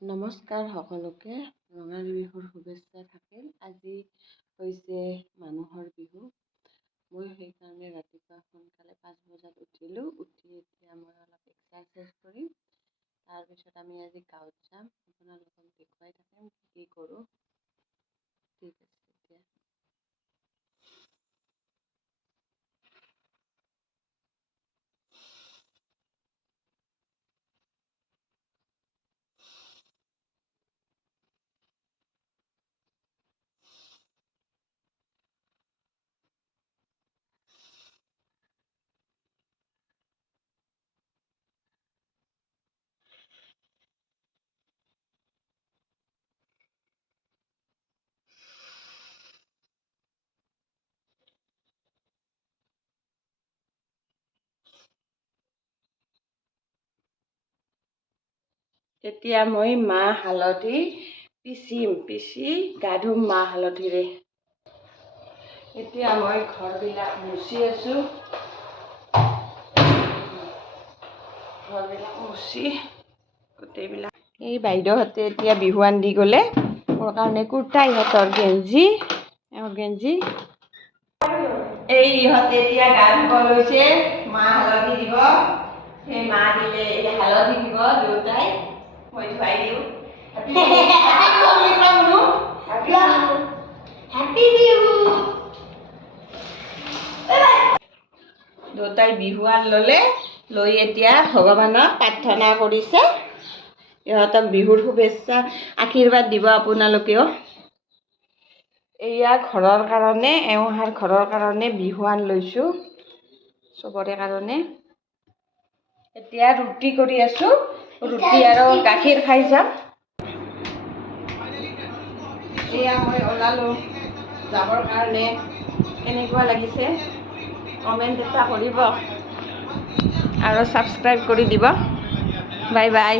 নমস্কাৰ সকলোকে ৰঙালী বিহুৰ শুভেচ্ছা থাকিল। আজি হৈছে মানুহৰ বিহু। মই সেইকাৰণে ৰাতিপুৱা সোনকালে 5 বজাত উঠিলোঁ। উঠি এতিয়া মই অলপ এক্সাৰচাইজ কৰিম। তাৰপিছত আমি আজি গাঁৱত যাম। আপোনালোকক দেখুৱাই থাকিম কি কৰোঁ। ঠিক আছে এতিয়া। এতিয়া মই মাহ হালধি পিচি গা ধুম মাহ হালধিৰে। এতিয়া মই ঘৰবিলাক মুচি আছোঁ। ঘৰবিলাক মুচি গোটেইবিলাক। এই বাইদেউহঁতে এতিয়া বিহুৱান দি গ'লে মোৰ কাৰণে কুৰ্তা, ইহঁতৰ গেঞ্জি এই ইহঁতে এতিয়া গা ধুব লৈছে। মাহ হালধি দিব। সেই মাহ দিলে এই হালধি দিব দেউতাই। মই ধুৱাই দিওঁ। হেপী বিহু। দেউতাই বিহুৱান ল'লে, লৈ এতিয়া ভগৱানক প্ৰাৰ্থনা কৰিছে। ইহঁতক বিহুৰ শুভেচ্ছা আশীৰ্বাদ দিব আপোনালোকেও। এয়া ঘৰৰ কাৰণে, এওঁহাৰ ঘৰৰ কাৰণে বিহুৱান লৈছোঁ চবৰে কাৰণে। এতিয়া ৰুটি কৰি আছোঁ। ৰুটি আৰু গাখীৰ খাই যাম। এয়া মই ওলালোঁ যাবৰ কাৰণে। কেনেকুৱা লাগিছে কমেণ্ট এটা কৰিব আৰু ছাবস্ক্ৰাইব কৰি দিব। Bye bye.